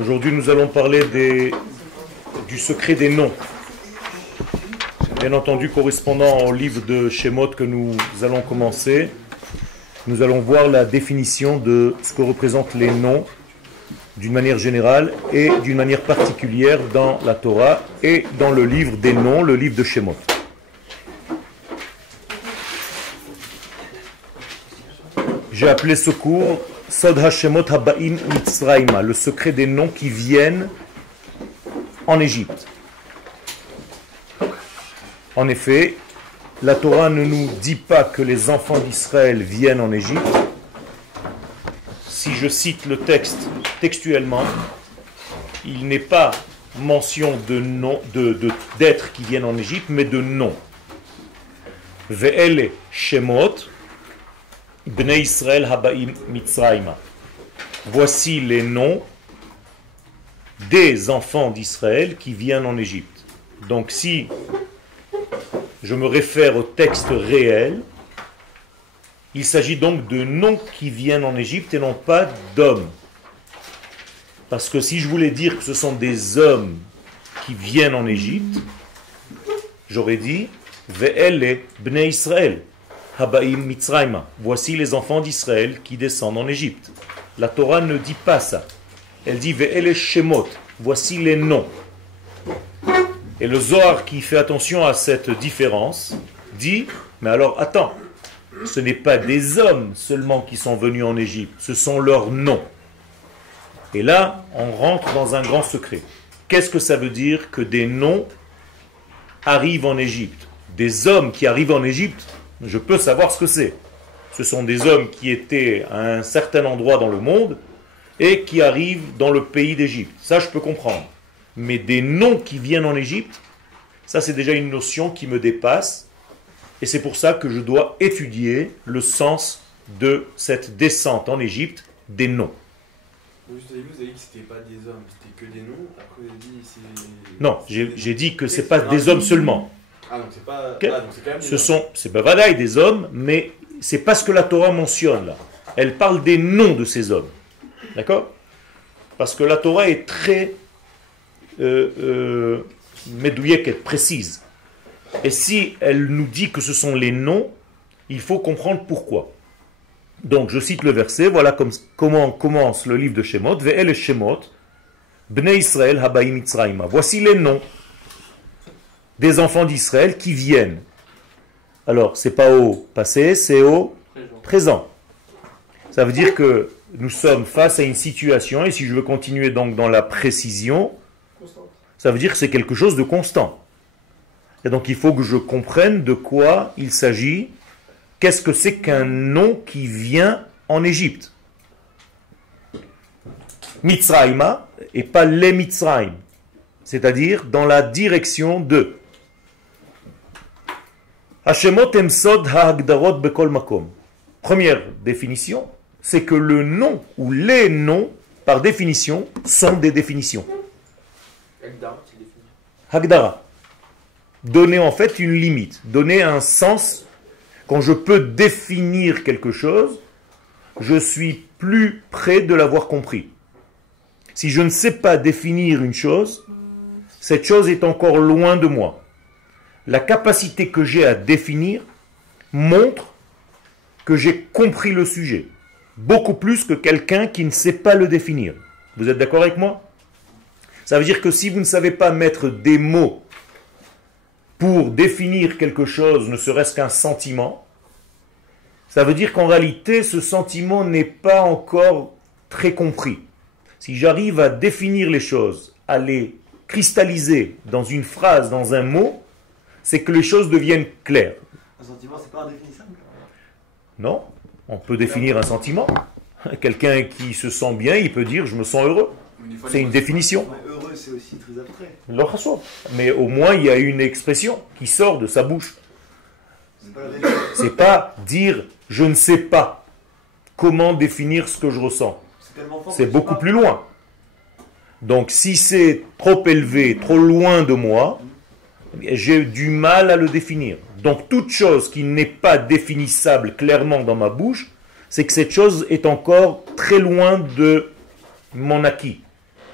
Aujourd'hui, nous allons parler du secret des noms. Bien entendu, correspondant au livre de Shemot que nous allons commencer, nous allons voir la définition de ce que représentent les noms d'une manière générale et d'une manière particulière dans la Torah et dans le livre des noms, le livre de Shemot. J'ai appelé ce cours Sod HaShemot Haba'im Mitzrayma, le secret des noms qui viennent en Égypte. En effet, la Torah ne nous dit pas que les enfants d'Israël viennent en Égypte. Si je cite le texte textuellement, il n'est pas mention de nom, d'êtres qui viennent en Égypte, mais de noms. Ve'ele Shemot Bnei Israël Haba'im Mitzrayma. Voici les noms des enfants d'Israël qui viennent en Égypte. Donc si je me réfère au texte réel, il s'agit donc de noms qui viennent en Égypte et non pas d'hommes. Parce que si je voulais dire que ce sont des hommes qui viennent en Égypte, j'aurais dit Ve'ele Bnei Israël Haba'im Mitzrayma. Voici les enfants d'Israël qui descendent en Égypte. La Torah ne dit pas ça. Elle dit Ve'ele Shemot. Voici les noms. Et le Zohar, qui fait attention à cette différence, dit, mais alors attends, ce n'est pas des hommes seulement qui sont venus en Égypte, ce sont leurs noms. Et là, on rentre dans un grand secret. Qu'est-ce que ça veut dire que des noms arrivent en Égypte? Des hommes qui arrivent en Égypte, je peux savoir ce que c'est. Ce sont des hommes qui étaient à un certain endroit dans le monde et qui arrivent dans le pays d'Égypte. Ça, je peux comprendre. Mais des noms qui viennent en Égypte, ça c'est déjà une notion qui me dépasse, et c'est pour ça que je dois étudier le sens de cette descente en Égypte des noms. Juste au début, vous avez dit que c'était pas des hommes, c'était que des noms. Après, vous avez dit c'est... Non, j'ai dit que c'est pas des hommes seulement. Ah donc c'est pas... Okay. Ah donc c'est quand même des Ce hommes. sont, c'est bavadaï des hommes, mais c'est pas ce que la Torah mentionne là. Elle parle des noms de ces hommes. D'accord? Parce que la Torah est très médouillette, précise. Et si elle nous dit que ce sont les noms, il faut comprendre pourquoi. Donc je cite le verset, voilà comment commence le livre de Shemot. Ve'ele Shemot, Bnei Israël Haba'im Mitzrayma. Voici les noms des enfants d'Israël qui viennent. Alors, c'est pas au passé, c'est au présent. Ça veut dire que nous sommes face à une situation, et si je veux continuer donc dans la précision, ça veut dire que c'est quelque chose de constant. Et donc il faut que je comprenne de quoi il s'agit. Qu'est-ce que c'est qu'un nom qui vient en Égypte? Mitzrayma, et pas les Mitzrayim. C'est-à-dire dans la direction de. Hashemot emsod ha'agdarot bekol makom. Première définition, c'est que le nom ou les noms, par définition, sont des définitions. Hagdara. Donner en fait une limite, donner un sens. Quand je peux définir quelque chose, je suis plus près de l'avoir compris. Si je ne sais pas définir une chose, cette chose est encore loin de moi. La capacité que j'ai à définir montre que j'ai compris le sujet, beaucoup plus que quelqu'un qui ne sait pas le définir. Vous êtes d'accord avec moi? Ça veut dire que si vous ne savez pas mettre des mots pour définir quelque chose, ne serait-ce qu'un sentiment, ça veut dire qu'en réalité, ce sentiment n'est pas encore très compris. Si j'arrive à définir les choses, à les cristalliser dans une phrase, dans un mot, c'est que les choses deviennent claires. Un sentiment, c'est pas indéfinissable? Non, on peut définir un sentiment. Quelqu'un qui se sent bien, il peut dire « je me sens heureux ». C'est une définition. Heureux, c'est aussi très abstrait. Mais au moins, il y a une expression qui sort de sa bouche. C'est pas dire « je ne sais pas comment définir ce que je ressens ». C'est beaucoup plus loin. Donc si c'est trop élevé, trop loin de moi, j'ai du mal à le définir. Donc toute chose qui n'est pas définissable clairement dans ma bouche, c'est que cette chose est encore très loin de mon acquis.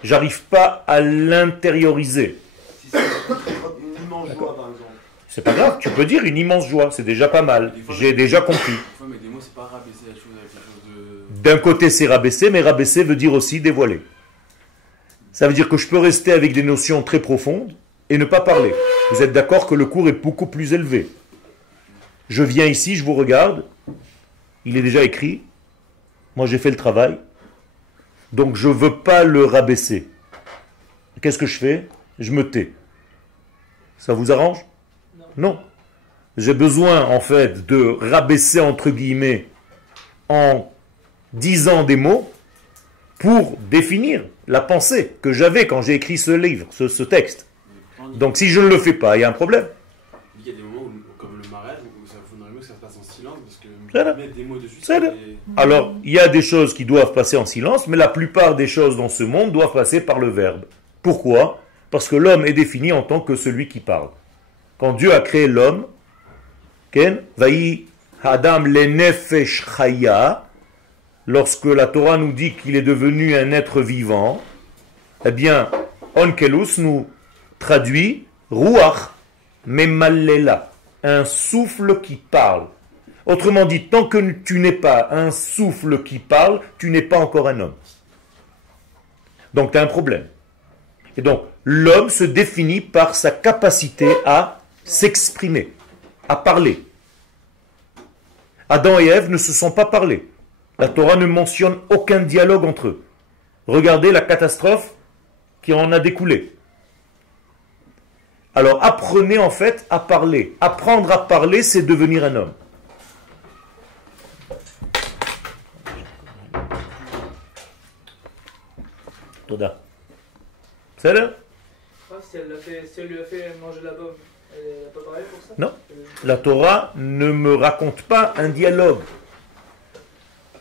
J'arrive pas à l'intérioriser. Si c'est une immense joie, par exemple. C'est pas grave, tu peux dire une immense joie, c'est déjà pas mal. J'ai déjà compris. Mais des mots, c'est pas rabaisser la chose avec quelque chose de. D'un côté, c'est rabaisser, mais rabaisser veut dire aussi dévoiler. Ça veut dire que je peux rester avec des notions très profondes et ne pas parler. Vous êtes d'accord que le cours est beaucoup plus élevé. Je viens ici, je vous regarde, il est déjà écrit, moi j'ai fait le travail, donc je ne veux pas le rabaisser. Qu'est-ce que je fais? Je me tais. Ça vous arrange? Non. J'ai besoin en fait de rabaisser entre guillemets en disant des mots pour définir la pensée que j'avais quand j'ai écrit ce livre, ce texte. Donc si je ne le fais pas, il y a un problème. Il y a des moments où, comme le mariage, où ça faudrait mieux que ça se passe en silence, parce C'est que mettre des mots dessus, C'est Alors, il y a des choses qui doivent passer en silence, mais la plupart des choses dans ce monde doivent passer par le verbe. Pourquoi? Parce que l'homme est défini en tant que celui qui parle. Quand Dieu a créé l'homme, Ken, Vaï Adam le nefesh chaya, lorsque la Torah nous dit qu'il est devenu un être vivant, eh bien, Onkelus nous traduit Ruach Memallela, un souffle qui parle. Autrement dit, tant que tu n'es pas un souffle qui parle, tu n'es pas encore un homme. Donc tu as un problème. Et donc, l'homme se définit par sa capacité à s'exprimer, à parler. Adam et Ève ne se sont pas parlé. La Torah ne mentionne aucun dialogue entre eux. Regardez la catastrophe qui en a découlé. Alors apprenez en fait à parler. Apprendre à parler, c'est devenir un homme. Toda. C'est là? Si elle lui a fait manger la pomme, elle n'a pas parlé pour ça? Non. La Torah ne me raconte pas un dialogue.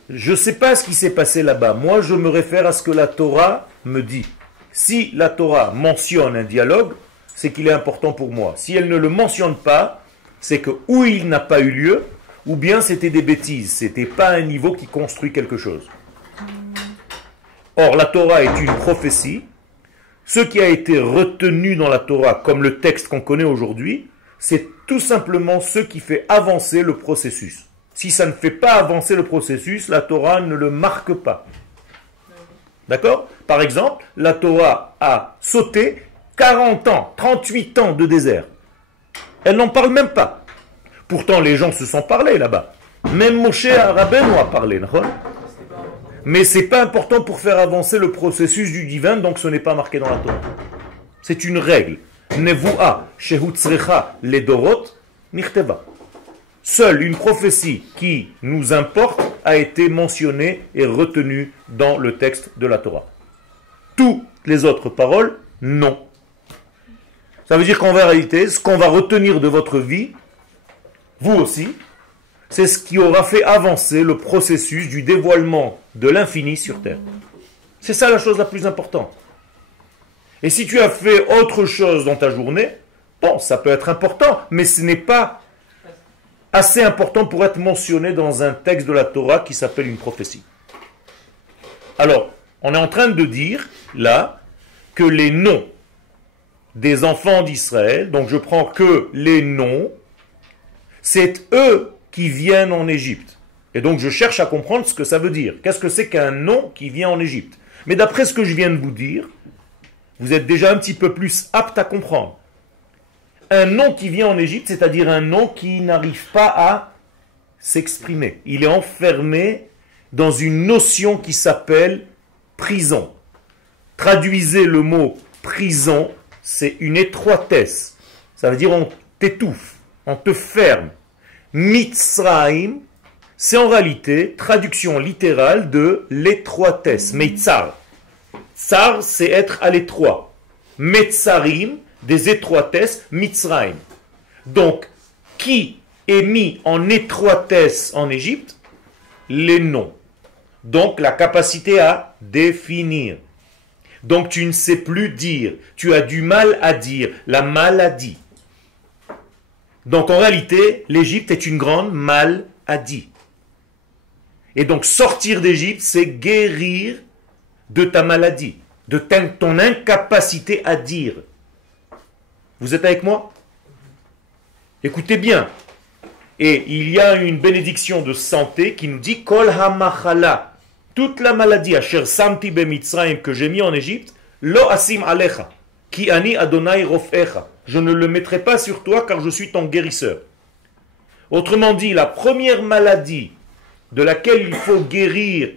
Je ne sais pas ce qui s'est passé là-bas. Moi, je me réfère à ce que la Torah me dit. Si la Torah mentionne un dialogue, c'est qu'il est important pour moi. Si elle ne le mentionne pas, c'est que ou il n'a pas eu lieu, ou bien c'était des bêtises. Ce n'était pas un niveau qui construit quelque chose. Or, la Torah est une prophétie. Ce qui a été retenu dans la Torah comme le texte qu'on connaît aujourd'hui, c'est tout simplement ce qui fait avancer le processus. Si ça ne fait pas avancer le processus, la Torah ne le marque pas. D'accord? Par exemple, la Torah a sauté 40 ans, 38 ans de désert. Elle n'en parle même pas. Pourtant, les gens se sont parlé là-bas. Même Moshe Rabbeinu a parlé. Mais ce n'est pas important pour faire avancer le processus du divin, donc ce n'est pas marqué dans la Torah. C'est une règle. Nevu'a shehutzrecha ledorot nichteva. Seule une prophétie qui nous importe a été mentionnée et retenue dans le texte de la Torah. Toutes les autres paroles, non. Ça veut dire qu'en réalité, ce qu'on va retenir de votre vie, vous aussi, c'est ce qui aura fait avancer le processus du dévoilement de l'infini sur terre. C'est ça la chose la plus importante. Et si tu as fait autre chose dans ta journée, bon, ça peut être important, mais ce n'est pas assez important pour être mentionné dans un texte de la Torah qui s'appelle une prophétie. Alors, on est en train de dire, là, que les noms des enfants d'Israël, donc je prends que les noms, c'est eux qui viennent en Égypte. Et donc je cherche à comprendre ce que ça veut dire. Qu'est-ce que c'est qu'un nom qui vient en Égypte? Mais d'après ce que je viens de vous dire, vous êtes déjà un petit peu plus apte à comprendre. Un nom qui vient en Égypte, c'est-à-dire un nom qui n'arrive pas à s'exprimer. Il est enfermé dans une notion qui s'appelle prison. Traduisez le mot prison, c'est une étroitesse. Ça veut dire on t'étouffe, on te ferme. Mitzraim, c'est en réalité traduction littérale de l'étroitesse. Meitzar. Tsar, c'est être à l'étroit. Metzarim, des étroitesses, Mitzraim. Donc, qui est mis en étroitesse en Égypte? Les noms. Donc, la capacité à définir. Donc, tu ne sais plus dire. Tu as du mal à dire. La maladie. Donc, en réalité, l'Égypte est une grande maladie. Et donc, sortir d'Égypte, c'est guérir de ta maladie. de ton incapacité à dire. Vous êtes avec moi? Écoutez bien. Et il y a une bénédiction de santé qui nous dit Kol hamachala, toute la maladie asher samti bemitzrayim que j'ai mis en Égypte, lo asim alecha, ki ani Adonai rofecha. Je ne le mettrai pas sur toi car je suis ton guérisseur. Autrement dit, la première maladie de laquelle il faut guérir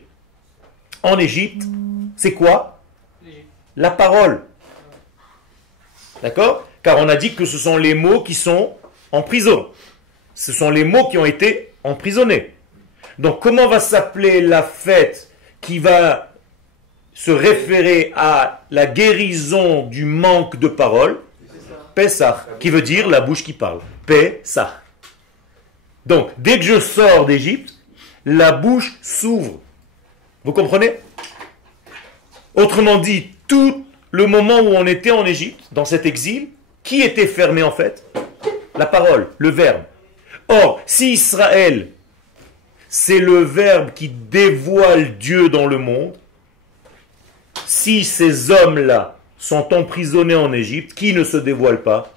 en Égypte, c'est quoi? La parole. D'accord? Car on a dit que ce sont les mots qui sont en prison. Ce sont les mots qui ont été emprisonnés. Donc comment va s'appeler la fête qui va se référer à la guérison du manque de parole? Pessah, qui veut dire la bouche qui parle. Pessah. Donc dès que je sors d'Égypte, la bouche s'ouvre. Vous comprenez? Autrement dit, tout le moment où on était en Égypte, dans cet exil, qui était fermé en fait? La parole, le verbe. Or, si Israël, c'est le verbe qui dévoile Dieu dans le monde, si ces hommes-là sont emprisonnés en Égypte, qui ne se dévoile pas?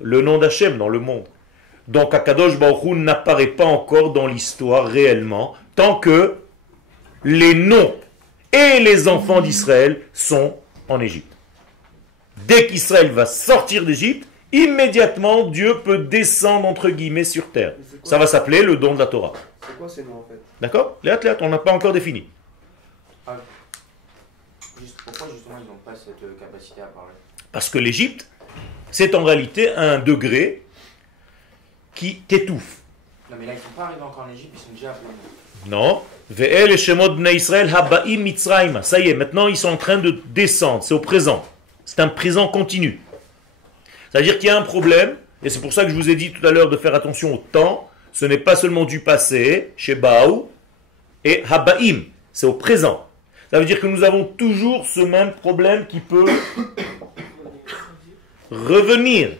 Le nom d'Hachem dans le monde. Donc Akadosh Baruch Hu n'apparaît pas encore dans l'histoire réellement, tant que les noms et les enfants d'Israël sont en Égypte. Dès qu'Israël va sortir d'Égypte, immédiatement Dieu peut descendre entre guillemets sur terre. Ça va s'appeler le don de la Torah. C'est quoi ces noms en fait? D'accord? Les athlètes, on n'a pas encore défini. Pourquoi justement ils n'ont pas cette capacité à parler? Parce que l'Égypte, c'est en réalité un degré qui t'étouffe. Non mais là ils ne sont pas arrivés encore en Égypte, ils sont déjà à plein. Non. Ve'el et Shemot bnei Israël haba'im mitzrayim. Ça y est, maintenant ils sont en train de descendre. C'est au présent. C'est un présent continu. C'est-à-dire qu'il y a un problème, et c'est pour ça que je vous ai dit tout à l'heure de faire attention au temps. Ce n'est pas seulement du passé, chez Baou, et haba'im, c'est au présent. Ça veut dire que nous avons toujours ce même problème qui peut revenir.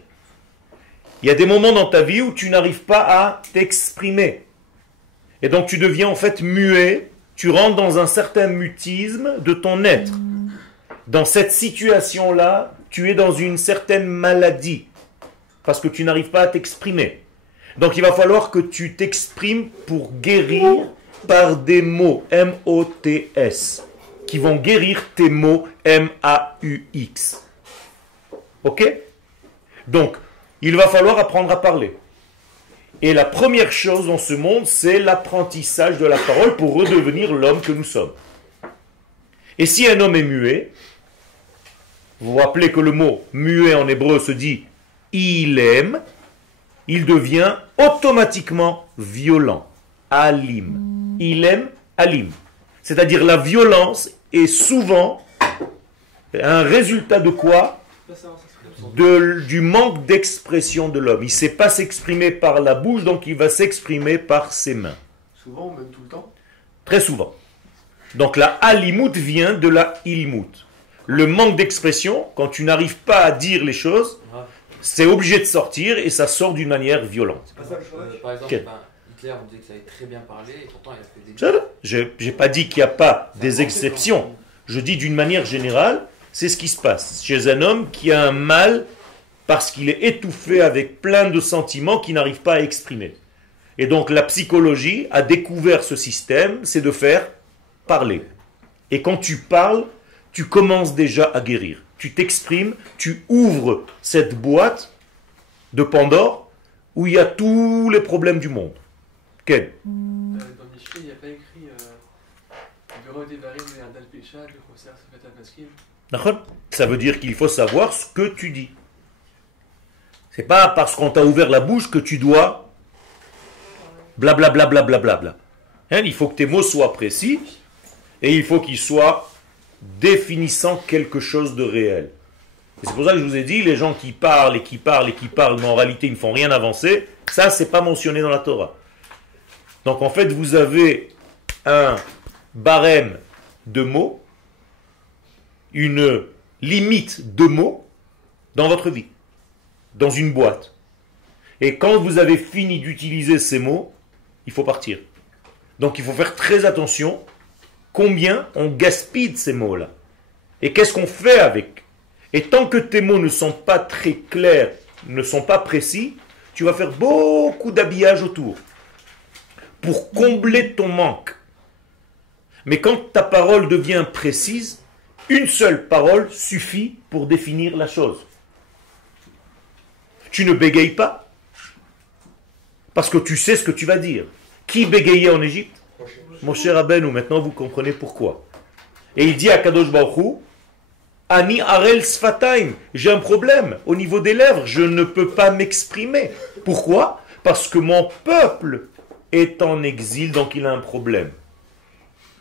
Il y a des moments dans ta vie où tu n'arrives pas à t'exprimer. Et donc tu deviens en fait muet, tu rentres dans un certain mutisme de ton être. Dans cette situation-là, tu es dans une certaine maladie, parce que tu n'arrives pas à t'exprimer. Donc il va falloir que tu t'exprimes pour guérir par des mots, M-O-T-S, qui vont guérir tes mots, M-A-U-X. Ok? Donc, il va falloir apprendre à parler. Et la première chose dans ce monde, c'est l'apprentissage de la parole pour redevenir l'homme que nous sommes. Et si un homme est muet, vous vous rappelez que le mot muet en hébreu se dit « il aime », il devient automatiquement violent, alim. Il aime, alim. C'est-à-dire la violence est souvent un résultat de quoi? Du manque d'expression de l'homme. Il ne sait pas s'exprimer par la bouche, donc il va s'exprimer par ses mains. Souvent ou même tout le temps? Très souvent. Donc la alimut vient de la ilmut. Le manque d'expression, quand tu n'arrives pas à dire les choses, c'est obligé de sortir et ça sort d'une manière violente. Par exemple, Quel? Hitler, on disait que ça avait très bien parlé et pourtant il a fait des... Je n'ai pas dit qu'il n'y a pas des exceptions. Je dis d'une manière générale, c'est ce qui se passe chez un homme qui a un mal parce qu'il est étouffé avec plein de sentiments qu'il n'arrive pas à exprimer. Et donc la psychologie a découvert ce système, c'est de faire parler. Et quand tu parles, tu commences déjà à guérir. Tu t'exprimes, tu ouvres cette boîte de Pandore où il y a tous les problèmes du monde. Quel? Dans Michelet, il n'y a pas écrit Bureau des Varim et Adal Pécha, le concert se fait à Pasquille. Ça veut dire qu'il faut savoir ce que tu dis. C'est pas parce qu'on t'a ouvert la bouche que tu dois blablabla. Il faut que tes mots soient précis et il faut qu'ils soient définissant quelque chose de réel. Et c'est pour ça que je vous ai dit, les gens qui parlent et qui parlent et qui parlent, mais en réalité ils ne font rien avancer, ça c'est pas mentionné dans la Torah. Donc en fait vous avez un barème de mots, une limite de mots dans votre vie, dans une boîte. Et quand vous avez fini d'utiliser ces mots, il faut partir. Donc il faut faire très attention combien on gaspille de ces mots-là. Et qu'est-ce qu'on fait avec? Et tant que tes mots ne sont pas très clairs, ne sont pas précis, tu vas faire beaucoup d'habillage autour pour combler ton manque. Mais quand ta parole devient précise, une seule parole suffit pour définir la chose. Tu ne bégayes pas parce que tu sais ce que tu vas dire. Qui bégayait en Égypte? Moshe Rabbeinu. Maintenant vous comprenez pourquoi. Et il dit à Kadosh Baruch Hu, Ani arel sfataim, j'ai un problème au niveau des lèvres, je ne peux pas m'exprimer. Pourquoi? Parce que mon peuple est en exil, donc il a un problème.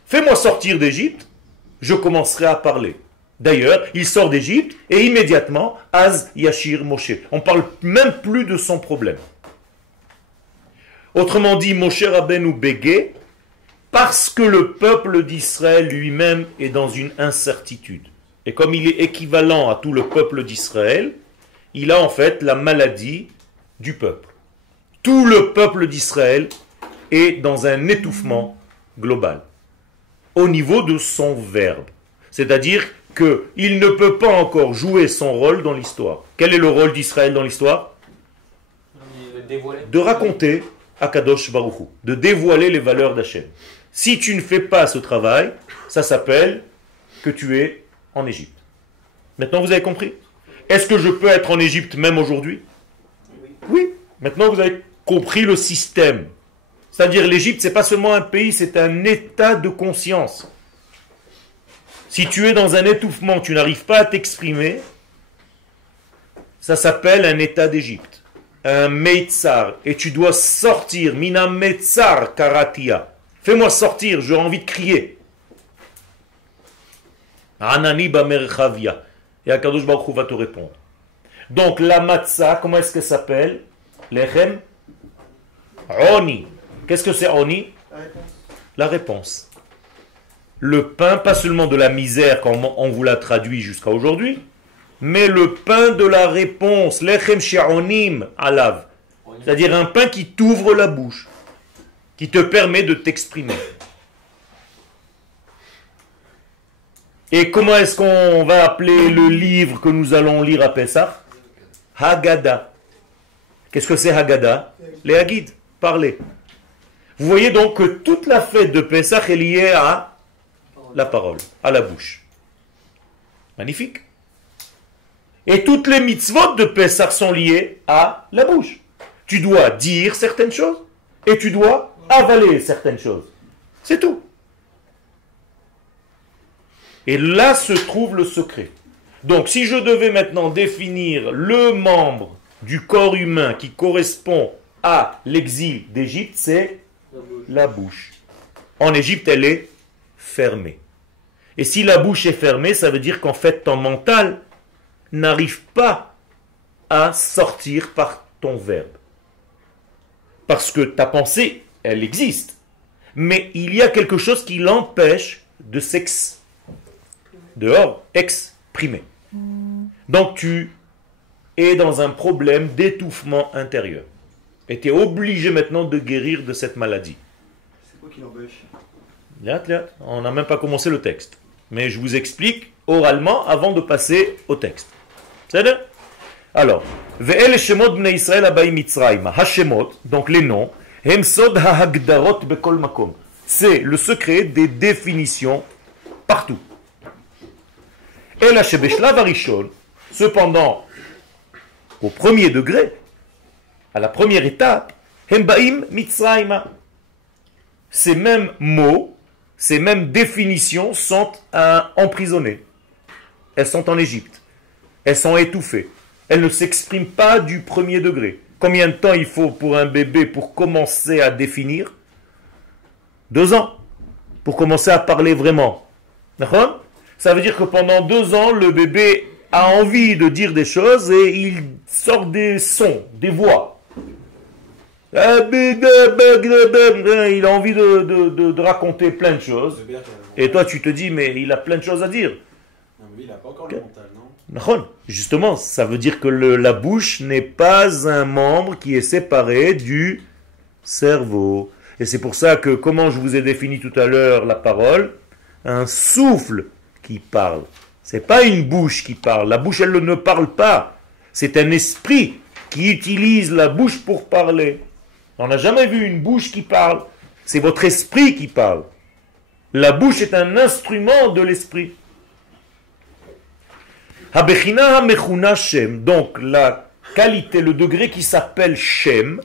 Fais-moi sortir d'Égypte, je commencerai à parler. D'ailleurs, il sort d'Égypte et immédiatement, Az Yashir Moshe. On ne parle même plus de son problème. Autrement dit, Moshe Rabbeinu bégaye parce que le peuple d'Israël lui-même est dans une incertitude. Et comme il est équivalent à tout le peuple d'Israël, il a en fait la maladie du peuple. Tout le peuple d'Israël est dans un étouffement global au niveau de son verbe. C'est-à-dire qu'il ne peut pas encore jouer son rôle dans l'histoire. Quel est le rôle d'Israël dans l'histoire? De raconter Akadosh Baruch Hu, de dévoiler les valeurs d'Hachem. Si tu ne fais pas ce travail, ça s'appelle que tu es en Égypte. Maintenant vous avez compris? Est-ce que je peux être en Égypte même aujourd'hui? Oui. Maintenant vous avez compris le système. C'est-à-dire l'Égypte, ce n'est pas seulement un pays, c'est un état de conscience. Si tu es dans un étouffement, tu n'arrives pas à t'exprimer, ça s'appelle un état d'Égypte. Un meitzar. Et tu dois sortir. Mina meitzar karatia. Fais-moi sortir, j'ai envie de crier. Anani bamerchavia. Et Akadosh Baruch Hu va te répondre. Donc la matzah, comment est-ce qu'elle s'appelle? Lechem Oni. Qu'est-ce que c'est Oni? La réponse. Le pain, pas seulement de la misère, comme on vous l'a traduit jusqu'à aujourd'hui, mais le pain de la réponse. Lechem she'onim alav. C'est-à-dire un pain qui t'ouvre la bouche, qui te permet de t'exprimer. Et comment est-ce qu'on va appeler le livre que nous allons lire à Pessah? Haggadah. Qu'est-ce que c'est Haggadah? Les Haggids, parler. Vous voyez donc que toute la fête de Pessah est liée à la parole, à la bouche. Magnifique. Et toutes les mitzvot de Pessah sont liées à la bouche. Tu dois dire certaines choses et tu dois avaler certaines choses. C'est tout. Et là se trouve le secret. Donc si je devais maintenant définir le membre du corps humain qui correspond à l'exil d'Égypte, c'est la bouche. En Égypte, elle est fermée. Et si la bouche est fermée, ça veut dire qu'en fait ton mental n'arrive pas à sortir par ton verbe. Parce que ta pensée, elle existe. Mais il y a quelque chose qui l'empêche de exprimer. Donc tu es dans un problème d'étouffement intérieur. Et tu es obligé maintenant de guérir de cette maladie. C'est quoi qui l'empêche? On n'a même pas commencé le texte. Mais je vous explique oralement avant de passer au texte. C'est ça? Alors, Ve'el shemot bnei Israël abayim Mitzrayma. Hashemot, donc les noms, hem sod ha'hagdarot bekol makom. C'est le secret des définitions partout. Ela shebeshlav harishon, cependant, au premier degré, à la première étape, hem ba'im Mitzrayma. Ces mêmes mots, ces mêmes définitions sont emprisonnées. Elles sont en Égypte. Elles sont étouffées. Elles ne s'expriment pas du premier degré. Combien de temps il faut pour un bébé pour commencer à définir? 2 ans. Pour commencer à parler vraiment. D'accord? Ça veut dire que pendant 2 ans, le bébé a envie de dire des choses et il sort des sons, des voix. Il a envie de raconter plein de choses. Et toi, tu te dis, mais il a plein de choses à dire. Non, mais il n'a pas encore le mental, non? Justement, ça veut dire que la bouche n'est pas un membre qui est séparé du cerveau. Et c'est pour ça que, comment je vous ai défini tout à l'heure la parole, un souffle qui parle. C'est pas une bouche qui parle. La bouche, elle ne parle pas. C'est un esprit qui utilise la bouche pour parler. On n'a jamais vu une bouche qui parle. C'est votre esprit qui parle. La bouche est un instrument de l'esprit. Habechina hamechuna Shem. Donc la qualité, le degré qui s'appelle Shem,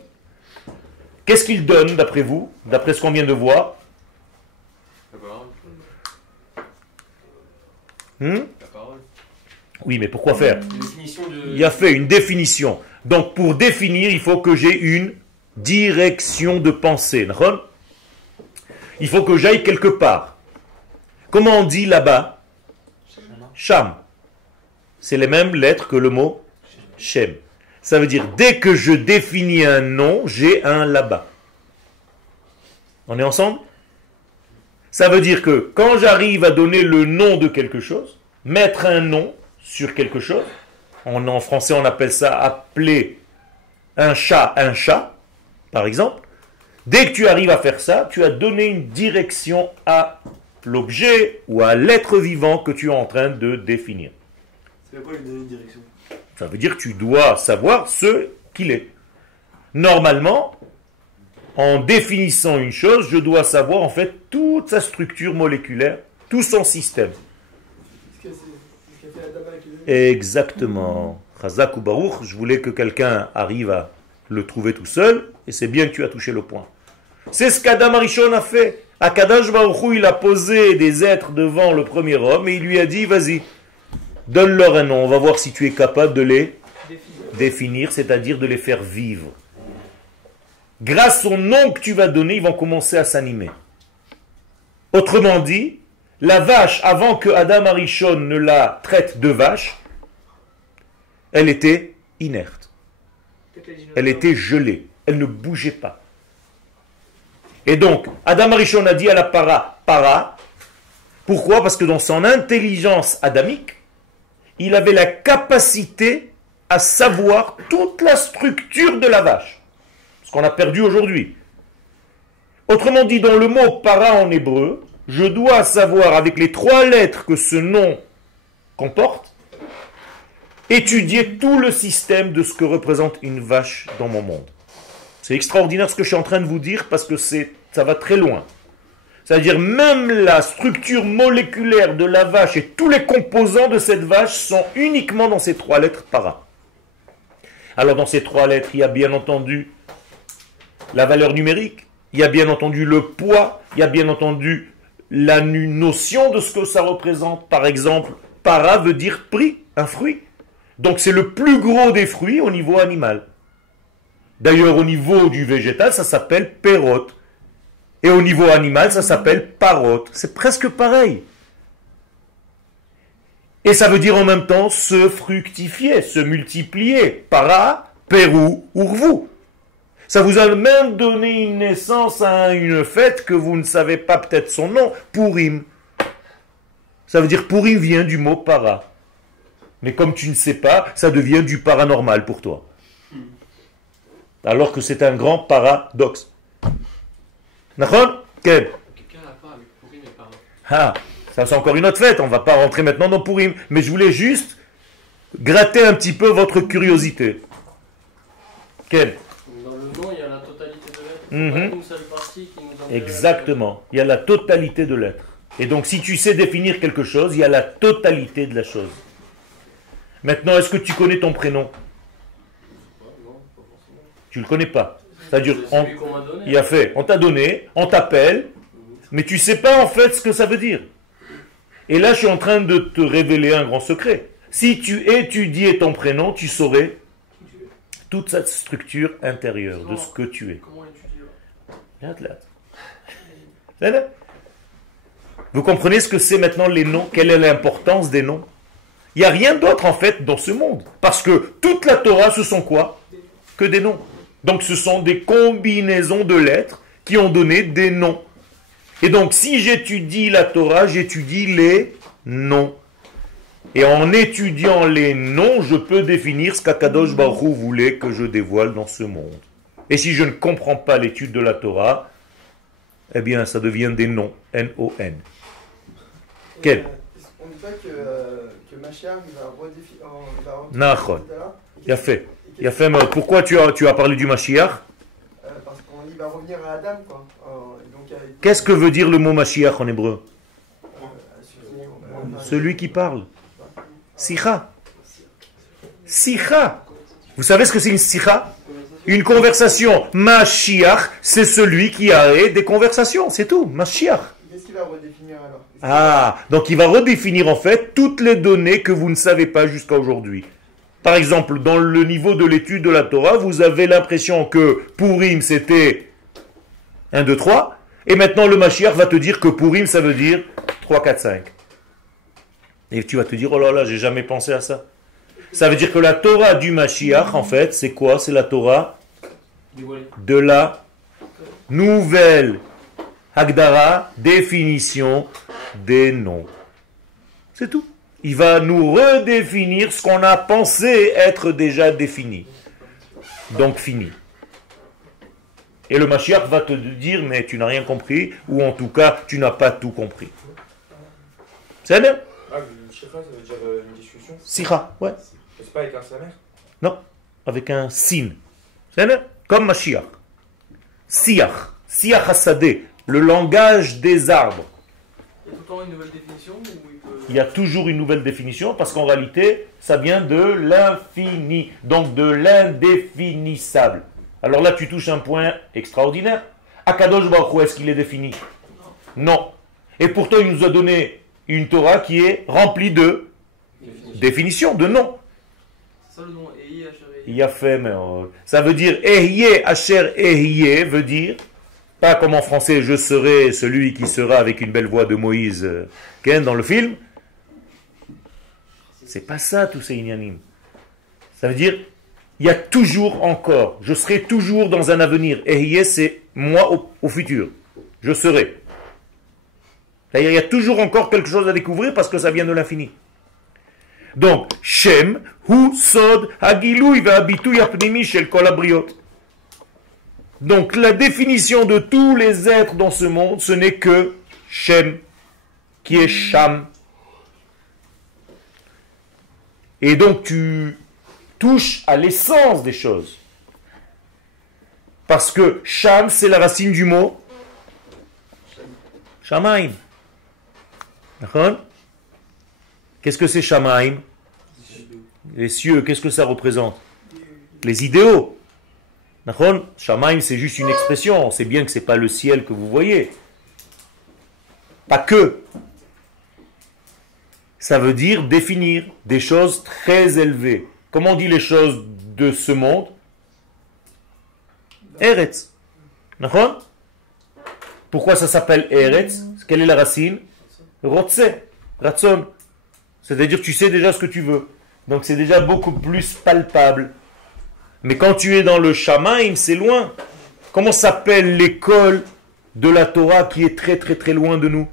qu'est-ce qu'il donne d'après vous, d'après ce qu'on vient de voir? La parole. Hmm? La parole. Oui, mais pourquoi faire? Une définition de... Il a fait une définition. Donc pour définir, il faut que j'ai une direction de pensée. D'accord? Il faut que j'aille quelque part. Comment on dit là-bas? Sham. C'est les mêmes lettres que le mot Shem. Ça veut dire, dès que je définis un nom, j'ai un là-bas. On est ensemble? Ça veut dire que quand j'arrive à donner le nom de quelque chose, mettre un nom sur quelque chose, en français on appelle ça appeler un chat, par exemple, dès que tu arrives à faire ça, tu as donné une direction à l'objet ou à l'être vivant que tu es en train de définir. Ça veut pas lui donner une direction. Ça veut dire que tu dois savoir ce qu'il est. Normalement, en définissant une chose, je dois savoir en fait toute sa structure moléculaire, tout son système. C'est ce qu'a fait Adam avec les Exactement. Chazak ou Baruch, je voulais que quelqu'un arrive à le trouver tout seul, et c'est bien que tu as touché le point. C'est ce qu'Adam Arishon a fait. Akadosh Baruch Hu, il a posé des êtres devant le premier homme, et il lui a dit, vas-y, donne-leur un nom, on va voir si tu es capable de les définir, c'est-à-dire de les faire vivre. Grâce au nom que tu vas donner, ils vont commencer à s'animer. Autrement dit, la vache, avant que Adam Arishon ne la traite de vache, elle était inerte. Elle était gelée. Elle ne bougeait pas. Et donc, Adam Arishon a dit à la para. Pourquoi? Parce que dans son intelligence adamique, il avait la capacité à savoir toute la structure de la vache. Ce qu'on a perdu aujourd'hui. Autrement dit, dans le mot para en hébreu, je dois savoir avec les 3 lettres que ce nom comporte, étudier tout le système de ce que représente une vache dans mon monde. C'est extraordinaire ce que je suis en train de vous dire parce que ça va très loin. C'est-à-dire même la structure moléculaire de la vache et tous les composants de cette vache sont uniquement dans ces 3 lettres para. Alors dans ces 3 lettres, il y a bien entendu la valeur numérique, il y a bien entendu le poids, il y a bien entendu la notion de ce que ça représente. Par exemple, para veut dire prix, un fruit. Donc c'est le plus gros des fruits au niveau animal. D'ailleurs au niveau du végétal, ça s'appelle pérote. Et au niveau animal, ça s'appelle parote. C'est presque pareil. Et ça veut dire en même temps se fructifier, se multiplier. Para, perou, urvu. Ça vous a même donné une naissance à une fête que vous ne savez pas peut-être son nom, Purim. Ça veut dire Purim vient du mot para. Mais comme tu ne sais pas, ça devient du paranormal pour toi. Alors que c'est un grand paradoxe. D'accord? Quel? Quelqu'un n'a pas avec Purim et Para. Ah, ça c'est encore une autre fête, on ne va pas rentrer maintenant dans Purim. Mais je voulais juste gratter un petit peu votre curiosité. Quel? Dans le nom, il y a la totalité de l'être. Mhm. Pas une seule partie qui nous en Exactement. Il y a la totalité de l'être. Et donc si tu sais définir quelque chose, il y a la totalité de la chose. Maintenant, est-ce que tu connais ton prénom? Non, pas forcément. Tu ne le connais pas. C'est-à-dire, C'est celui qu'on m'a donné. il a fait, on t'a donné, on t'appelle, mais tu ne sais pas en fait ce que ça veut dire. Et là, je suis en train de te révéler un grand secret. Si tu étudiais ton prénom, tu saurais toute cette structure intérieure de ce que tu es. Comment étudier Là. Vous comprenez ce que c'est maintenant les noms? Quelle est l'importance des noms? Il n'y a rien d'autre en fait dans ce monde. Parce que toute la Torah, ce sont quoi? Que des noms. Donc ce sont des combinaisons de lettres qui ont donné des noms. Et donc si j'étudie la Torah, j'étudie les noms. Et en étudiant les noms, je peux définir ce qu'Akadosh Baruch Hu voulait que je dévoile dans ce monde. Et si je ne comprends pas l'étude de la Torah, eh bien ça devient des noms. N-O-N. Quel? On ne dit pas que le Mashiach, il va redéfinir. Nachon. Il a fait. Il a fait. Pourquoi tu as parlé du Mashiach? Parce qu'on dit qu'il va revenir à Adam, quoi. Qu'est-ce que veut dire le mot Mashiach en hébreu? Celui qui parle. Sicha. Sicha. Vous savez ce que c'est une sicha? Une conversation. Mashiach, c'est celui qui a des conversations. C'est tout. Mashiach. Qu'est-ce qu'il va redéfinir alors? Ah, donc il va redéfinir en fait toutes les données que vous ne savez pas jusqu'à aujourd'hui. Par exemple, dans le niveau de l'étude de la Torah, vous avez l'impression que Purim c'était 1, 2, 3, et maintenant le Mashiach va te dire que Purim ça veut dire 3, 4, 5. Et tu vas te dire, oh là là, j'ai jamais pensé à ça. Ça veut dire que la Torah du Mashiach, en fait, c'est quoi? C'est la Torah de la nouvelle Hagdara, définition des noms. C'est tout. Il va nous redéfinir ce qu'on a pensé être déjà défini. Donc fini. Et le Mashiach va te dire, mais tu n'as rien compris, ou en tout cas, tu n'as pas tout compris. C'est bien? Ah, le Shicha, ça veut dire une discussion? Sicha, ouais. C'est pas avec un samer? Non, avec un sin. C'est bien? Comme Mashiach. Siach. Siach hasadeh. Le langage des arbres. Il y a tout le temps une nouvelle définition ou il peut... Il y a toujours une nouvelle définition parce qu'en réalité, ça vient de l'infini, donc de l'indéfinissable. Alors là, tu touches un point extraordinaire. Akadosh Baruch Hu, est-ce qu'il est défini? Non. Et pourtant, il nous a donné une Torah qui est remplie de définitions, de noms. C'est ça le nom, Ehi Asher Ehi. Il a fait, mais ça veut dire Ehyeh Asher Ehyeh, veut dire pas comme en français, je serai celui qui sera avec une belle voix de Moïse Ken dans le film. C'est pas ça tous ces inyanim. Ça veut dire, il y a toujours encore, je serai toujours dans un avenir. Ehyeh, c'est moi au futur. Je serai. C'est-à-dire, il y a toujours encore quelque chose à découvrir parce que ça vient de l'infini. Donc, Shem, Hu, Sod, Hagilui, Ve'abitui, Apnimi, Shel Kol Habriot. Donc la définition de tous les êtres dans ce monde, ce n'est que Shem, qui est Sham. Et donc tu touches à l'essence des choses. Parce que Sham, c'est la racine du mot Shamaim. D'accord? Qu'est-ce que c'est Shamaim? Les cieux, qu'est-ce que ça représente? Les idéaux. Shamaim, c'est juste une expression. On sait bien que ce n'est pas le ciel que vous voyez. Pas que. Ça veut dire définir des choses très élevées. Comment on dit les choses de ce monde? Eretz. Pourquoi ça s'appelle Eretz? Quelle est la racine? Rotse. Ratson. C'est-à-dire tu sais déjà ce que tu veux. Donc c'est déjà beaucoup plus palpable. Mais quand tu es dans le Shamaim, c'est loin. Comment s'appelle l'école de la Torah qui est très très très loin de nous?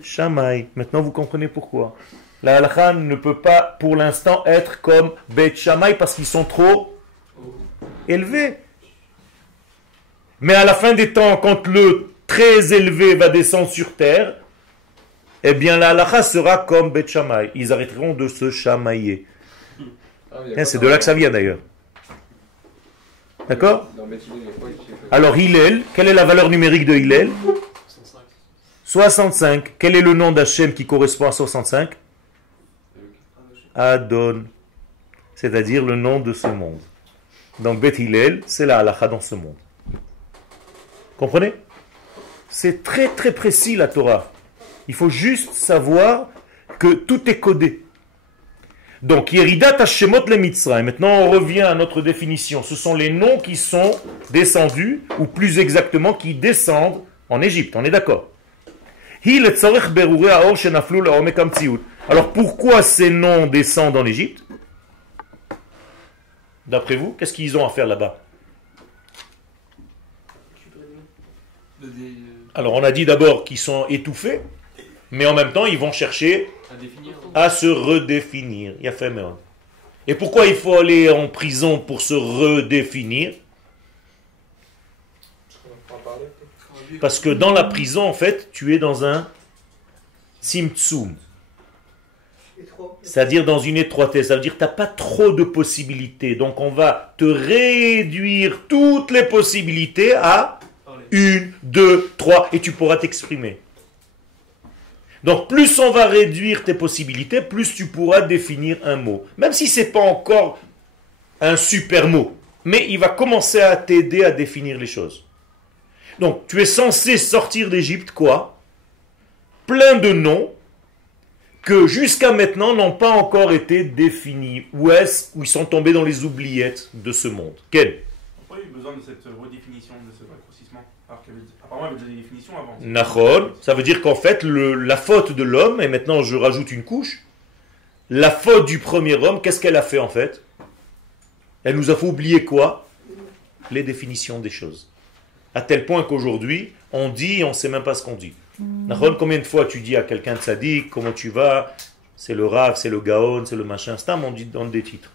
Shamaï. Maintenant vous comprenez pourquoi. La halakha ne peut pas pour l'instant être comme Beit Shammai parce qu'ils sont trop élevés. Mais à la fin des temps, quand le très élevé va descendre sur terre, eh bien la halakha sera comme Beit Shammai. Ils arrêteront de se chamailler. C'est de là que ça vient d'ailleurs. D'accord? Alors Hillel, quelle est la valeur numérique de Hillel? 65. Quel est le nom d'Hachem qui correspond à 65? Adon. C'est-à-dire le nom de ce monde. Donc Beth Hillel, c'est la halakha dans ce monde. Comprenez? C'est très très précis la Torah. Il faut juste savoir que tout est codé. Donc, Yeridat Hashemot le Mitzrayim. Maintenant, on revient à notre définition. Ce sont les noms qui sont descendus, ou plus exactement, qui descendent en Égypte. On est d'accord? Alors, pourquoi ces noms descendent en Égypte? D'après vous, qu'est-ce qu'ils ont à faire là-bas? Alors, on a dit d'abord qu'ils sont étouffés, mais en même temps, ils vont chercher à se redéfinir. Il y a fait même. Et pourquoi il faut aller en prison pour se redéfinir? Parce que dans la prison, en fait, tu es dans un simtsum. C'est-à-dire dans une étroitesse, ça veut dire que tu n'as pas trop de possibilités. Donc on va te réduire toutes les possibilités à Parlez. 1, 2, 3 et tu pourras t'exprimer. Donc plus on va réduire tes possibilités, plus tu pourras définir un mot. Même si ce n'est pas encore un super mot, mais il va commencer à t'aider à définir les choses. Donc tu es censé sortir d'Égypte quoi? Plein de noms que jusqu'à maintenant n'ont pas encore été définis. Où ils sont tombés dans les oubliettes de ce monde. Quel? Pourquoi il y a eu besoin de cette redéfinition, de ce raccourcissement? Apparemment, il y avait déjà des définitions avant. Nachon, ça veut dire qu'en fait, la faute de l'homme, et maintenant je rajoute une couche, la faute du premier homme, qu'est-ce qu'elle a fait en fait? Elle nous a fait oublier quoi? Les définitions des choses. À tel point qu'aujourd'hui, on dit et on ne sait même pas ce qu'on dit. Nachon, combien de fois tu dis à quelqu'un de sadique, comment tu vas? C'est le Rav, c'est le Gaon, c'est le machin. C'est on dit dans des titres.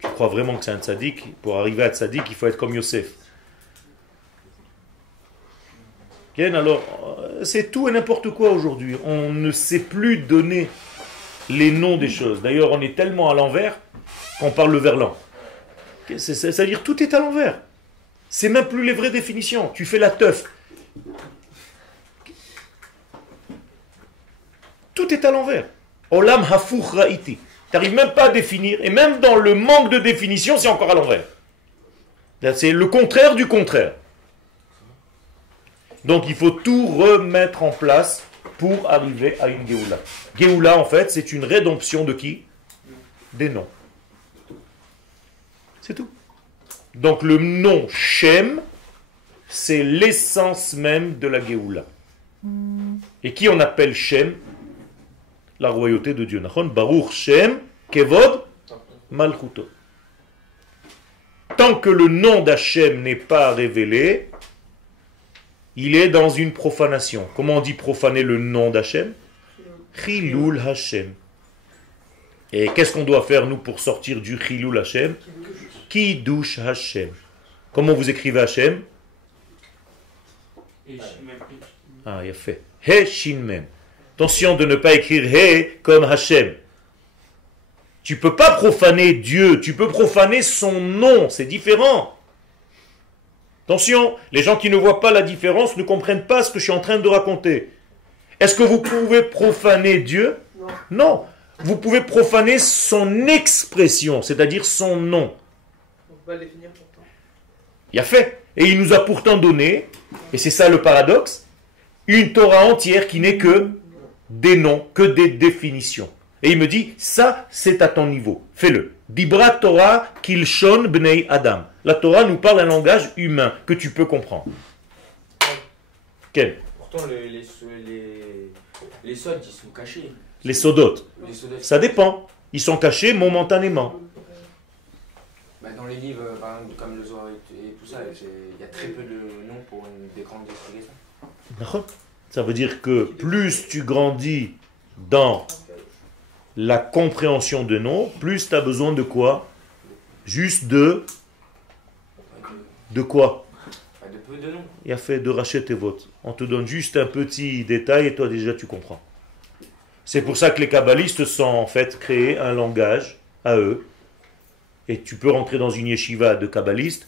Tu crois vraiment que c'est un sadique? Pour arriver à être sadique, il faut être comme Yosef. Alors, c'est tout et n'importe quoi aujourd'hui. On ne sait plus donner les noms des choses. D'ailleurs, on est tellement à l'envers qu'on parle le verlan. C'est-à-dire tout est à l'envers. C'est même plus les vraies définitions. Tu fais la teuf. Tout est à l'envers. Olam hafouch ra'iti. Tu n'arrives même pas à définir. Et même dans le manque de définition, c'est encore à l'envers. C'est le contraire du contraire. Donc il faut tout remettre en place pour arriver à une Géoula. Géoula, en fait, c'est une rédemption de qui? Des noms. C'est tout. Donc le nom Shem, c'est l'essence même de la Géoula. Et qui on appelle Shem? La royauté de Dieu. Baruch Shem, Kevod, Malchuto. Tant que le nom d'Hachem n'est pas révélé, il est dans une profanation. Comment on dit profaner le nom d'Hachem? Chilul Hashem. Et qu'est-ce qu'on doit faire, nous, pour sortir du Chilul Hashem? Kiddush Hashem. Comment vous écrivez Hashem? Ah, il a fait. He Shin Mem. Attention de ne pas écrire He comme Hashem. Tu ne peux pas profaner Dieu, tu peux profaner son nom, c'est différent. Attention, les gens qui ne voient pas la différence ne comprennent pas ce que je suis en train de raconter. Est-ce que vous pouvez profaner Dieu? Non. Vous pouvez profaner son expression, c'est-à-dire son nom. On va le définir pourtant. Il a fait. Et il nous a pourtant donné, et c'est ça le paradoxe, une Torah entière qui n'est que des noms, que des définitions. Et il me dit, ça c'est à ton niveau, fais-le. Dibra Torah kilshon bnei Adam. La Torah nous parle un langage humain que tu peux comprendre. Quel? Pourtant, les sods, ils sont cachés. Les sodotes. Les sodas- Ça dépend. Ils sont cachés momentanément. Bah, dans les livres, par exemple, comme le Zohar et tout ça, il y a très peu de noms pour des grandes explications. Ça veut dire que plus tu grandis dans la compréhension de noms, plus tu as besoin de quoi? Juste de quoi? De peu de noms. Il a fait de racheter tes votes. On te donne juste un petit détail et toi déjà tu comprends. C'est pour ça que les kabbalistes sont en fait créé un langage à eux. Et tu peux rentrer dans une yeshiva de kabbalistes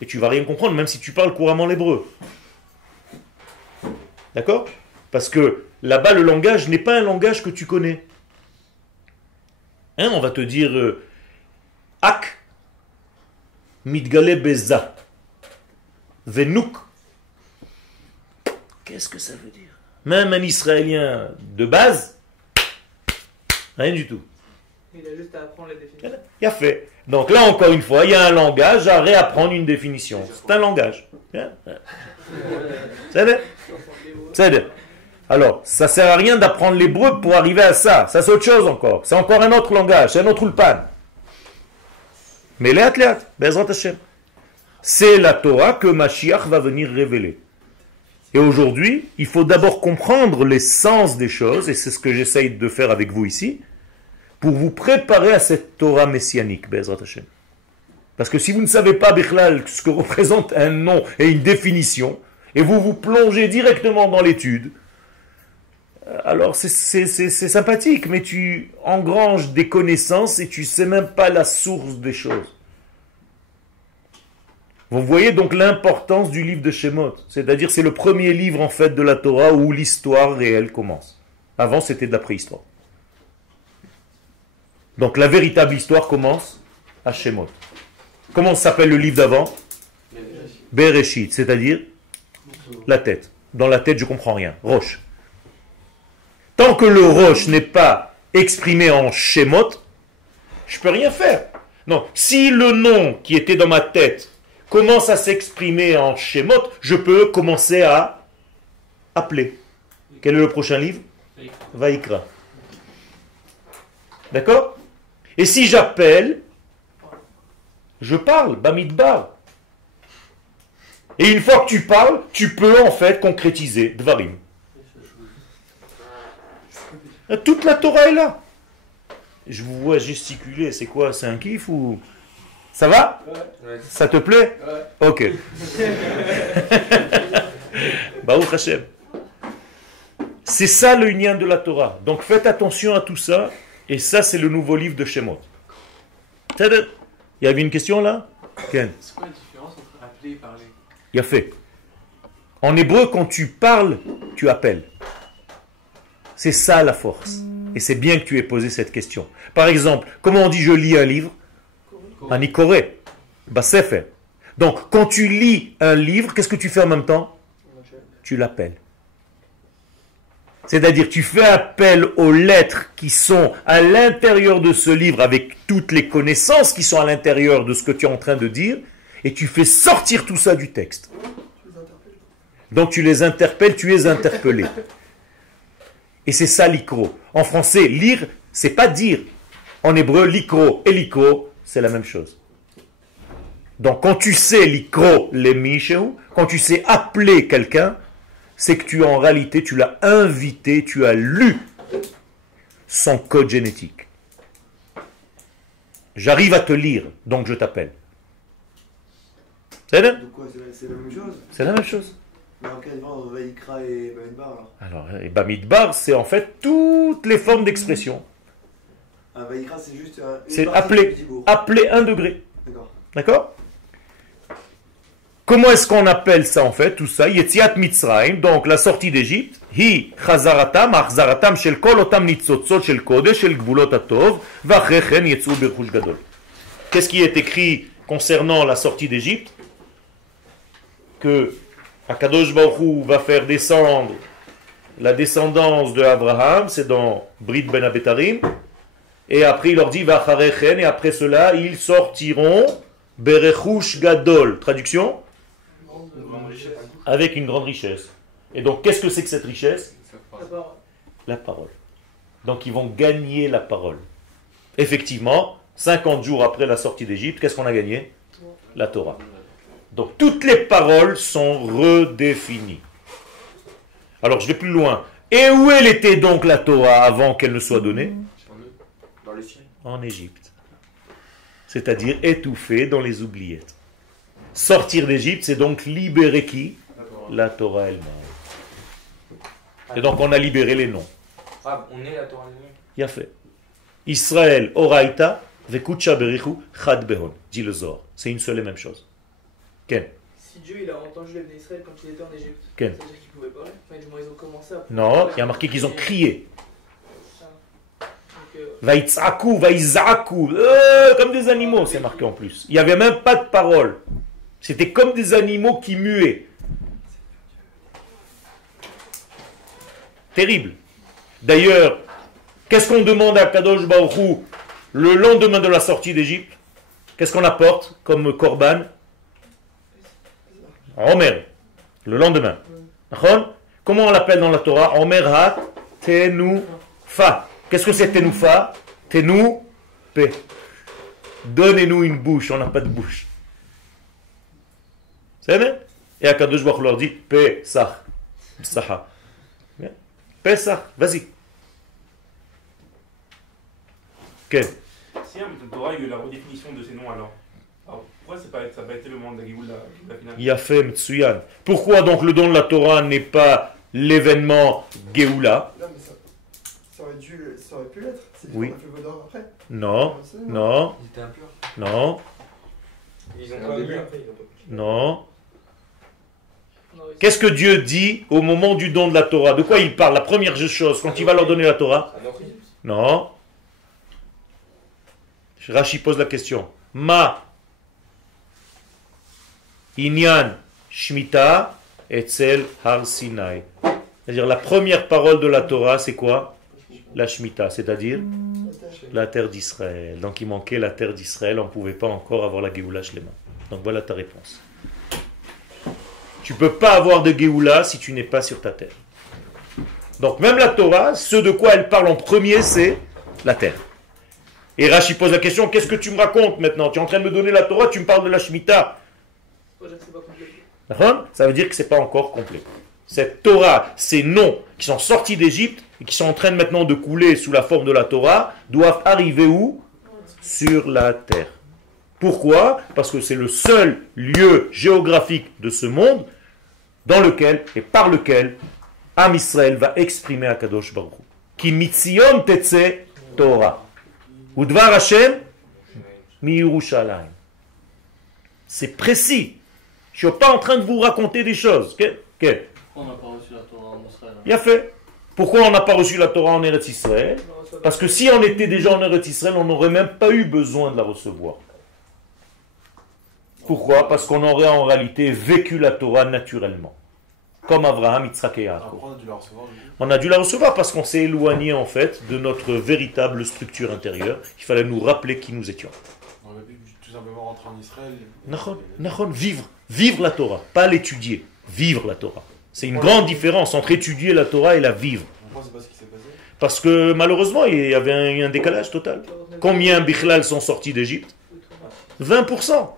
et tu vas rien comprendre, même si tu parles couramment l'hébreu. D'accord? Parce que là-bas, le langage n'est pas un langage que tu connais. Hein, on va te dire Ak Midgale Beza Venuk. Qu'est-ce que ça veut dire? Même un Israélien de base, rien du tout. Il a juste à apprendre les définitions. Il a fait. Donc là, encore une fois, il y a un langage à réapprendre une définition. C'est un langage. C'est alors, ça ne sert à rien d'apprendre l'hébreu pour arriver à ça. Ça, c'est autre chose encore. C'est encore un autre langage. C'est un autre ulpan. Mais léat, Bezrat Hashem. C'est la Torah que Mashiach va venir révéler. Et aujourd'hui, il faut d'abord comprendre l'essence des choses, et c'est ce que j'essaye de faire avec vous ici, pour vous préparer à cette Torah messianique, Bezrat Hashem. Parce que si vous ne savez pas, Bichlal, ce que représente un nom et une définition, et vous vous plongez directement dans l'étude, Alors c'est sympathique, mais tu engranges des connaissances et tu sais même pas la source des choses. Vous voyez donc l'importance du livre de Shemot. C'est-à-dire c'est le premier livre en fait de la Torah où l'histoire réelle commence. Avant c'était de la préhistoire. Donc la véritable histoire commence à Shemot. Comment s'appelle le livre d'avant? Bereshit, c'est-à-dire la tête. Dans la tête je comprends rien. Roche. Tant que le roche n'est pas exprimé en Shemot, je peux rien faire. Non, si le nom qui était dans ma tête commence à s'exprimer en Shemot, je peux commencer à appeler. Quel est le prochain livre? Vaïkra. D'accord? Et si j'appelle, je parle, Bamidbar. Et une fois que tu parles, tu peux en fait concrétiser Dvarim. Toute la Torah est là. Je vous vois gesticuler, c'est quoi? C'est un kiff ou... Ça va? Ouais. Ça te plaît? Ouais. Ok. Baruch Hashem. C'est ça le lien de la Torah. Donc faites attention à tout ça. Et ça, c'est le nouveau livre de Shemot. Il y avait une question là? Ken. C'est quoi la différence entre appeler et parler? Il a fait. En hébreu, quand tu parles, tu appelles. C'est ça la force. Et c'est bien que tu aies posé cette question. Par exemple, comment on dit je lis un livre? Anikoré. Basefer. Donc, quand tu lis un livre, qu'est-ce que tu fais en même temps? Tu l'appelles. C'est-à-dire, tu fais appel aux lettres qui sont à l'intérieur de ce livre avec toutes les connaissances qui sont à l'intérieur de ce que tu es en train de dire et tu fais sortir tout ça du texte. Donc, tu les interpelles, tu es interpellé. Et c'est ça l'ikro. En français, lire, c'est pas dire. En hébreu, l'ikro et l'ikro, c'est la même chose. Donc, quand tu sais l'ikro, les mishéou, quand tu sais appeler quelqu'un, c'est que tu en réalité, tu l'as invité, tu as lu son code génétique. J'arrive à te lire, donc je t'appelle. C'est Donc quoi, c'est la même chose? la même chose. Mais en quel différence entre Vaïkra et Bamidbar alors? Alors, et Bamidbar, c'est en fait toutes les formes d'expression. Un Vaïkra, c'est juste une C'est partie appeler, du Dibourg. appeler 1 degré. D'accord. D'accord? Comment est-ce qu'on appelle ça en fait, tout ça? Yetziat Mitzrayim, donc la sortie d'Égypte. Hi chazaratam, achzaratam shel kol otam nitzotzot shel kodesh shel gvulot atov, vachrechen yetzu berchush gadol. Qu'est-ce qui est écrit concernant la sortie d'Égypte? Que Akadosh Baruch Hu va faire descendre la descendance de Abraham, c'est dans Brit Ben Abetarim, et après il leur dit Vacharechen, et après cela ils sortiront Berechush Gadol. Traduction? Avec une grande richesse. Et donc qu'est-ce que c'est que cette richesse? La parole. Donc ils vont gagner la parole. Effectivement, 50 jours après la sortie d'Égypte, qu'est-ce qu'on a gagné? La Torah. Donc toutes les paroles sont redéfinies. Alors je vais plus loin. Et où elle était donc la Torah avant qu'elle ne soit donnée? Dans le ciel. En Égypte. C'est-à-dire étouffée dans les oubliettes. Sortir d'Égypte, c'est donc libérer qui? La Torah elle-même. Et donc on a libéré les noms. Ah, on est la Torah elle-même. Il a fait. Israël, Oraïta, Vekucha Berichu, Chad Behon. Dit le Zohar. C'est une seule et même chose. Ken. Si Dieu il a entendu les d'Israël quand il était en Égypte, Ken. ça veut dire qu'ils pouvaient parler. Enfin, du moins, ils ont commencé à. Non, il y a marqué qu'ils ont crié. Donc, Vaïtzaku, vaïzaku, comme des animaux, c'est marqué en plus. Il n'y avait même pas de parole. C'était comme des animaux qui muaient. Terrible. D'ailleurs, qu'est-ce qu'on demande à Kadosh Baruch Hu le lendemain de la sortie d'Égypte? Qu'est-ce qu'on apporte comme korban? Omer. Le lendemain. Comment on l'appelle dans la Torah? Omer ha tenufa. Qu'est-ce que c'est tenufa? Tenu pe. Donnez-nous une bouche. On n'a pas de bouche. C'est vrai? Et Akadosh Baruch Hu leur dit Pesach. Psaha. Pesach. Vas-y. Quel? Si un Torah, il y a eu la redéfinition de ces noms alors pourquoi ça n'a pas été le moment de la Géoula finale? Yafem Tsuyan. Pourquoi donc le don de la Torah n'est pas l'événement Géoula? Non, mais ça aurait pu l'être. C'est Oui. qu'on a fait le Vaudor après. Non, non, Ils étaient impurs. non, Ils ont pas bu après. non. Non, oui, Qu'est-ce que Dieu dit au moment du don de la Torah? De quoi il parle? La première chose, quand il va leur donner la Torah? Non. Rashi pose la question. Ma Inyan Shmita Etzel Har Sinai. C'est-à-dire la première parole de la Torah, c'est quoi? La Shemitah, c'est-à-dire la terre d'Israël. Donc il manquait la terre d'Israël, on ne pouvait pas encore avoir la Géoula Shlema. Donc voilà ta réponse. Tu ne peux pas avoir de Géoula si tu n'es pas sur ta terre. Donc même la Torah, ce de quoi elle parle en premier, c'est la terre. Et Rashi pose la question, qu'est-ce que tu me racontes maintenant? Tu es en train de me donner la Torah, tu me parles de la Shemitah. c'est pas complet. Ça veut dire que ce n'est pas encore complet. Cette Torah, ces noms qui sont sortis d'Égypte et qui sont en train maintenant de couler sous la forme de la Torah, doivent arriver où? Sur la terre. Pourquoi? Parce que c'est le seul lieu géographique de ce monde dans lequel et par lequel Am Israël va exprimer Akadosh Baruch Hu. Ki mitzion tetze Torah. Udvar Hashem mi Yerushalayim. C'est précis. Je ne suis pas en train de vous raconter des choses. Pourquoi on n'a pas reçu la Torah en Israël? Bien fait. Pourquoi on n'a pas reçu la Torah en Eretz Israël? Parce que si on était déjà en Eretz Israël, on n'aurait même pas eu besoin de la recevoir. Pourquoi? Parce qu'on aurait en réalité vécu la Torah naturellement. Comme Abraham, Yitzhak et Yaakov. On a dû la recevoir parce qu'on s'est éloigné en fait de notre véritable structure intérieure. Il fallait nous rappeler qui nous étions. On aurait pu tout simplement rentrer en Israël. Nahon, vivre la Torah, pas l'étudier, vivre la Torah. C'est une grande différence entre étudier la Torah et la vivre. Pourquoi c'est pas ce qui s'est passé? Parce que malheureusement, il y avait un décalage total. Combien Bichlal sont sortis d'Égypte? 20%.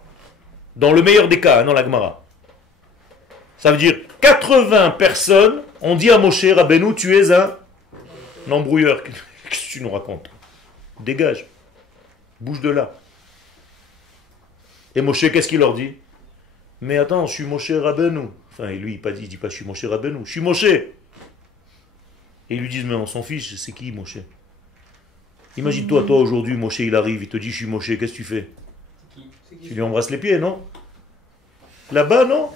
Dans le meilleur des cas, non la Gemara. Ça veut dire 80 personnes ont dit à Moshe Rabbeinu, tu es un embrouilleur. Qu'est-ce que tu nous racontes? Dégage. Bouge de là. Et Moshe, qu'est-ce qu'il leur dit? Mais attends, je suis Moshe Rabbeinu. Enfin, et lui, il dit pas je suis Moshe Rabbeinu, je suis Moshe. Et ils lui disent, mais on s'en fiche, c'est qui Moshe? Imagine-toi, toi aujourd'hui, Moshe il arrive, il te dit je suis Moshe, qu'est-ce que tu fais? Tu lui embrasses les pieds, non? Là-bas, non?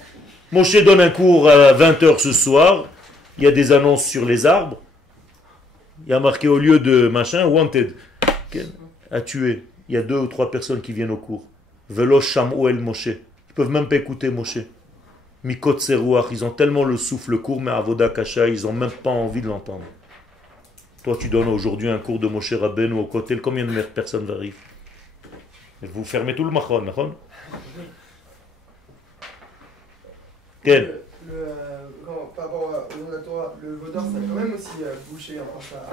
Moshe donne un cours à 20h ce soir, il y a des annonces sur les arbres, il y a marqué au lieu de machin, wanted, à tuer. Il y a 2 ou 3 personnes qui viennent au cours. Velo Shamu el Moshe. Ils peuvent même pas écouter Moshe. Mikot Serouach, ils ont tellement le souffle court, mais Avoda Kasha, ils n'ont même pas envie de l'entendre. Toi, tu donnes aujourd'hui un cours de Moshe Rabbeinu au côté, combien de personnes arrivent? Vous fermez tout le machon, non? Quel? Par rapport au nom de la Torah, le Vaudor, ça a quand même aussi bouché.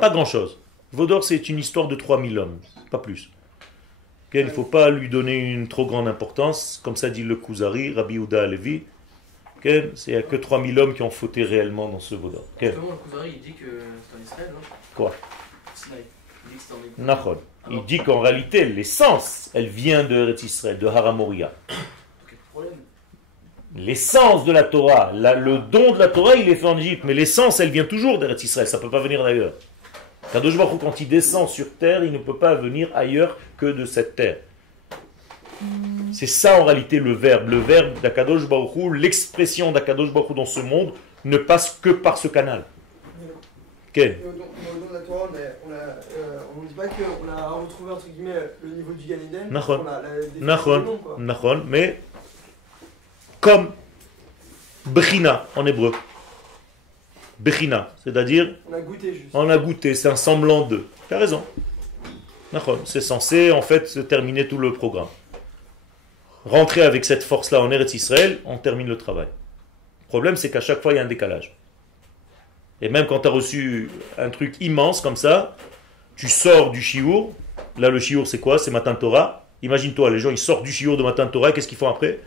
Pas grand-chose. Vaudor, c'est une histoire de 3000 hommes, pas plus. Il ne faut pas lui donner une trop grande importance, comme ça dit le Kuzari, Rabbi Yehuda Alevi. Il n'y a que 3000 hommes qui ont fauté réellement dans ce Vaudor. Justement, le Kuzari, il dit que c'est en Israël, non? Quoi? Sinaï. Il dit que c'est en Égypte. Nahon. Il dit qu'en réalité, l'essence, elle vient de Eretz Israël, de Haramoria. Quel problème? L'essence de la Torah, le don de la Torah, il est fait en Égypte, mais l'essence, elle vient toujours d'Eretz Israël, ça ne peut pas venir d'ailleurs. Kadosh Baruch Hu, quand il descend sur terre, il ne peut pas venir ailleurs que de cette terre. C'est ça en réalité le verbe d'Akadosh Baruch Hu, l'expression d'Akadosh Baruch Hu dans ce monde ne passe que par ce canal. Okay. Au nom de la Torah, on ne dit pas qu'on a retrouvé entre guillemets le niveau du Gan Eden. Nachon, mais comme Bechina en hébreu. Bechina, c'est-à-dire on a goûté juste. On a goûté, c'est un semblant de. Tu as raison. C'est censé en fait se terminer tout le programme. Rentrer avec cette force-là en Eretz Israël, on termine le travail. Le problème, c'est qu'à chaque fois, il y a un décalage. Et même quand tu as reçu un truc immense comme ça, tu sors du shiur. Là, le shiur, c'est quoi? C'est Matan Torah. Imagine-toi, les gens, ils sortent du shiur de Matan Torah. Qu'est-ce qu'ils font après?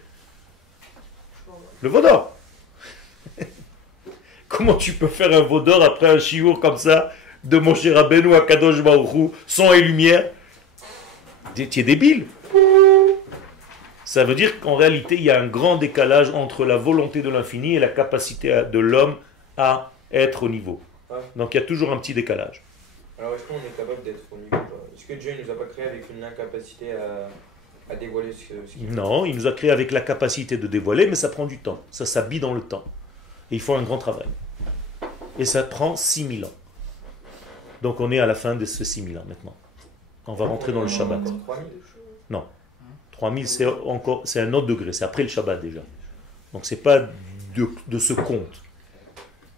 Le Vaudor. Comment tu peux faire un Vaudor après un shiur comme ça de Moshe Rabbeinu à Kadosh Baruch Hu, son et lumière? Tu es débile. Ça veut dire qu'en réalité, il y a un grand décalage entre la volonté de l'infini et la capacité de l'homme à être au niveau. Donc il y a toujours un petit décalage. Alors est-ce qu'on est capable d'être au niveau? Est-ce que Dieu ne nous a pas créé avec une incapacité à dévoiler ce qu'il fait? Non, il nous a créé avec la capacité de dévoiler, mais ça prend du temps. Ça s'habille dans le temps. Et il faut un grand travail. Et ça prend 6000 ans. Donc on est à la fin de ce 6000 ans maintenant. On va rentrer dans le Shabbat. 3000. Non. 3000 c'est un autre degré, c'est après le Shabbat déjà. Donc c'est pas de ce compte.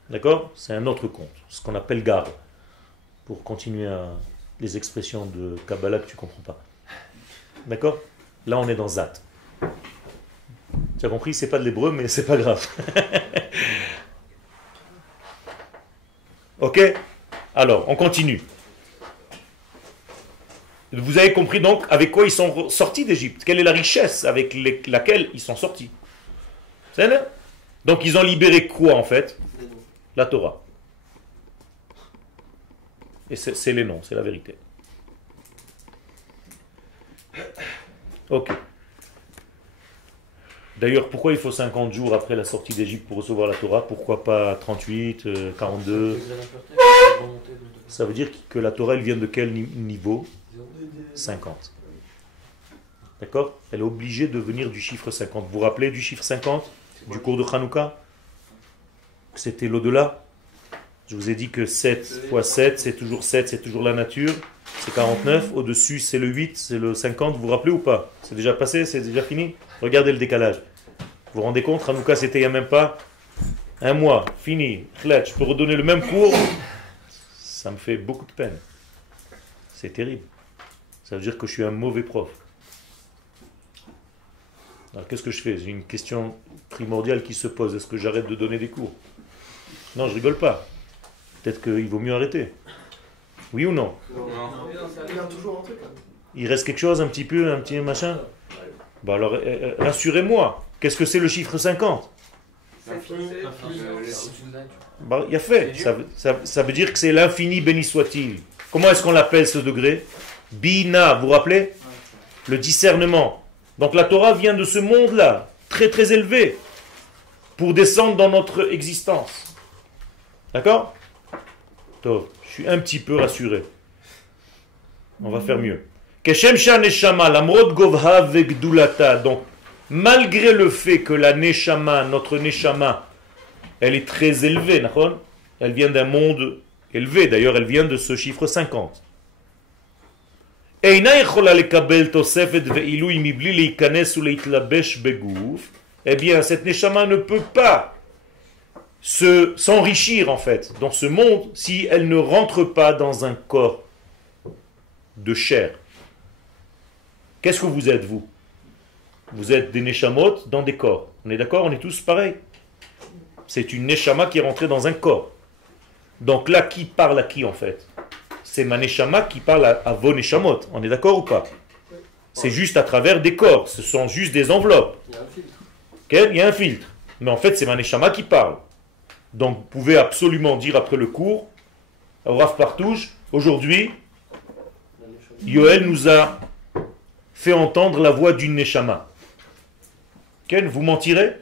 D'accord? C'est un autre compte, ce qu'on appelle Gar. Pour continuer à les expressions de Kabbalah que tu ne comprends pas. D'accord? Là on est dans Zat. Tu as compris? C'est pas de l'hébreu, mais c'est pas grave. Ok? Alors, on continue. Vous avez compris donc avec quoi ils sont sortis d'Égypte. Quelle est la richesse avec laquelle ils sont sortis. C'est là. Donc ils ont libéré quoi en fait? La Torah. Et c'est les noms, c'est la vérité. Ok. D'ailleurs, pourquoi il faut 50 jours après la sortie d'Égypte pour recevoir la Torah? Pourquoi pas 38, 42? Ça veut dire que la Torah, elle vient de quel niveau? 50. D'accord? Elle est obligée de venir du chiffre 50. Vous vous rappelez du chiffre 50? Du cours de Hanouka? C'était l'au-delà. Je vous ai dit que 7 fois 7, c'est toujours 7, c'est toujours la nature. C'est 49. Au-dessus, c'est le 8, c'est le 50. Vous vous rappelez ou pas? C'est déjà passé? C'est déjà fini? Regardez le décalage. Vous vous rendez compte? Hanouka, c'était il n'y a même pas un mois. Fini. Je peux redonner le même cours. Ça me fait beaucoup de peine. C'est terrible. Ça veut dire que je suis un mauvais prof. Alors qu'est-ce que je fais? J'ai une question primordiale qui se pose. Est-ce que j'arrête de donner des cours? Non, je rigole pas. Peut-être qu'il vaut mieux arrêter. Oui ou non? Il reste quelque chose, un petit peu, un petit machin? Bah alors, rassurez-moi. Qu'est-ce que c'est le chiffre 50? Bah, il y a fait. Ça veut dire que c'est l'infini, béni soit-il. Comment est-ce qu'on l'appelle ce degré? Bina, vous vous rappelez? Le discernement. Donc la Torah vient de ce monde-là, très très élevé, pour descendre dans notre existence. D'accord? Je suis un petit peu rassuré. On va faire mieux. Donc, malgré le fait que la Neshama, notre Neshama, elle est très élevée, elle vient d'un monde élevé, d'ailleurs elle vient de ce chiffre 50. Eh bien, cette Neshama ne peut pas s'enrichir en fait dans ce monde si elle ne rentre pas dans un corps de chair. Qu'est-ce que vous êtes, vous? Vous êtes des Neshamot dans des corps. On est d'accord? On est tous pareils. C'est une Neshama qui est rentrée dans un corps. Donc là, qui parle à qui en fait? C'est ma Neshama qui parle à vos Neshamot. On est d'accord ou pas? C'est juste à travers des corps. Ce sont juste des enveloppes. Il y a un filtre. Okay? Il y a un filtre. Mais en fait, c'est ma Neshama qui parle. Donc, vous pouvez absolument dire après le cours, au Rav Partouche, aujourd'hui, Yoel nous a fait entendre la voix d'une Neshama. Ken, vous mentirez?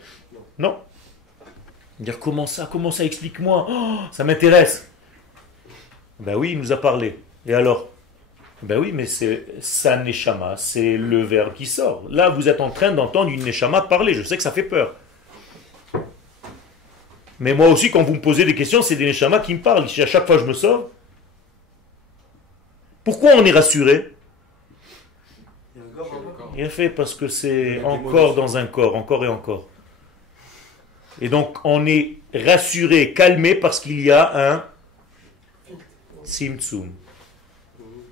Non. Dire comment ça, explique-moi. Oh, ça m'intéresse. Ben oui, il nous a parlé. Et alors? Ben oui, mais c'est sa Neshama, c'est le verbe qui sort. Là, vous êtes en train d'entendre une Neshama parler. Je sais que ça fait peur. Mais moi aussi, quand vous me posez des questions, c'est des Neshamas qui me parlent. À chaque fois, je me sauve. Pourquoi on est rassuré? Il a fait parce que c'est encore dans un corps, encore et encore. Et donc, on est rassuré, calmé, parce qu'il y a un Tzimtzum.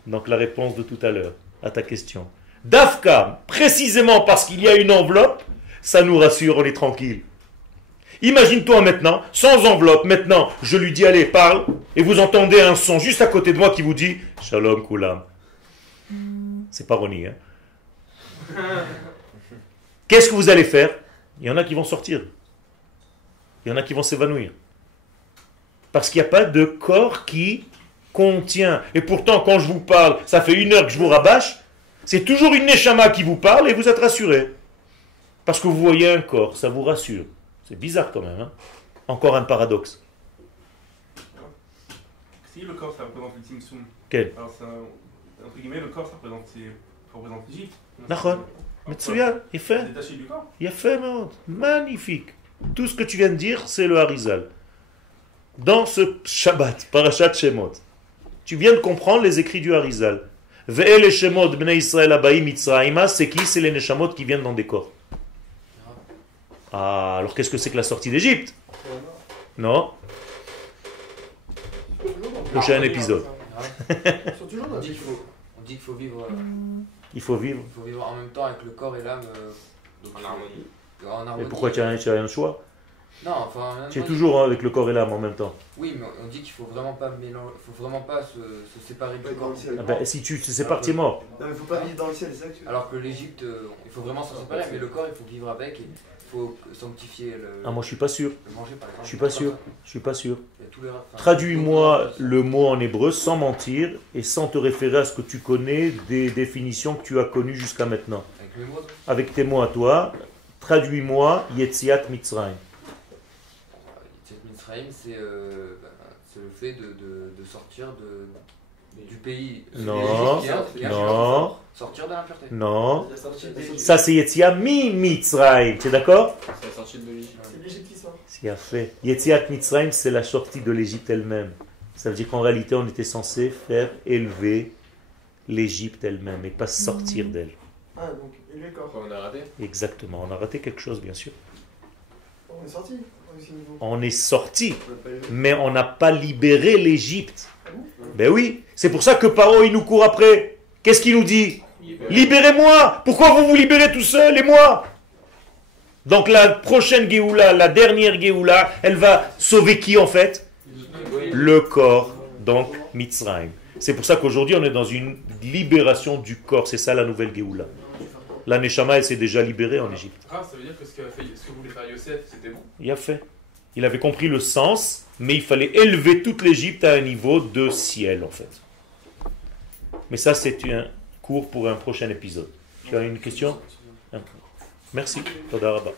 Donc, la réponse de tout à l'heure à ta question. Dafka, précisément parce qu'il y a une enveloppe, ça nous rassure, on est tranquille. Imagine-toi maintenant, sans enveloppe, maintenant, je lui dis, allez, parle, et vous entendez un son juste à côté de moi qui vous dit, Shalom Kulam. C'est pas Roni, hein. Qu'est-ce que vous allez faire? Il y en a qui vont sortir. Il y en a qui vont s'évanouir. Parce qu'il n'y a pas de corps qui contient. Et pourtant, quand je vous parle, ça fait 1 heure que je vous rabâche, c'est toujours une Neshama qui vous parle et vous êtes rassuré. Parce que vous voyez un corps, ça vous rassure. C'est bizarre quand même. Hein? Encore un paradoxe. si le corps ça représente le Tzimtzum, Quel? alors entre guillemets, le corps ça représente l'Égypte. Nachon. Metsuya, il C'est fait. détaché du corps. Il a fait, magnifique. Tout ce que tu viens de dire, c'est le Harizal. Dans ce Shabbat, Parashat Shemot, tu viens de comprendre les écrits du Harizal. Ve'ele Shemot bnei Israël abaï mitzrayima, c'est qui? C'est les Neshamot qui viennent dans des corps. Ah, alors qu'est-ce que c'est que la sortie d'Égypte? Non. Prochain épisode. Ils sont toujours dans On dit qu'il faut vivre. Il faut vivre. Il faut vivre en même temps avec le corps et l'âme. Donc, En harmonie. En harmonie. Et pourquoi tu as un choix? Non, enfin. Tu es toujours avec le corps et l'âme en même temps. Oui, mais on dit qu'il faut vraiment pas mélanger, faut vraiment pas se séparer du Pas dans corps. le ciel. Ah ben, si tu te sépares, tu es mort. Non, mais faut pas vivre dans le ciel, c'est ça que tu veux. Alors que l'Égypte, il faut vraiment s'en séparer, mais le corps, il faut vivre avec et il faut sanctifier le, Ah, moi je suis pas sûr. le manger par exemple. Je suis pas sûr. Je suis pas sûr. Il y a tous les- enfin, Traduis-moi le mot en hébreu sans mentir et sans te référer à ce que tu connais des définitions que tu as connues jusqu'à maintenant. Avec mes mots, Avec tes mots à toi, traduis-moi Yetziat Mitzrayim. cette Mitzrayim, c'est le fait de sortir du pays. Non, Qui a- non, Sortir de l'impureté. non. La sortie de Ça c'est Yetziat mi Mitzrayim, tu es d'accord? C'est la sortie de l'Égypte. C'est l'Égypte qui sort. C'est bien fait. Yetziat Mitzrayim, c'est la sortie de l'Égypte elle-même. Ça veut dire qu'en réalité, on était censé faire élever l'Égypte elle-même et pas sortir d'elle. Ah, donc, et le corps. Quoi, on a raté? Exactement. On a raté quelque chose, bien sûr. On est sorti. On est ici, niveau. On est sorti, On appelle- mais on n'a pas libéré l'Égypte. Ah bon? Ben oui, c'est pour ça que Paro, il nous court après. Qu'est-ce qu'il nous dit? Libérez-moi! Pourquoi vous vous libérez tout seul et moi? Donc la prochaine Géoula, la dernière Géoula, elle va sauver qui en fait? Le corps, donc Mitzrayim. C'est pour ça qu'aujourd'hui on est dans une libération du corps, c'est ça la nouvelle Géoula. La Neshama, elle s'est déjà libérée en Égypte. Ah, ça veut dire que ce que voulait faire Yosef, c'était bon. Il a fait. Il avait compris le sens, mais il fallait élever toute l'Égypte à un niveau de ciel en fait. Mais ça c'est un cours pour un prochain épisode. Tu as une question? Merci. Toda Rabba.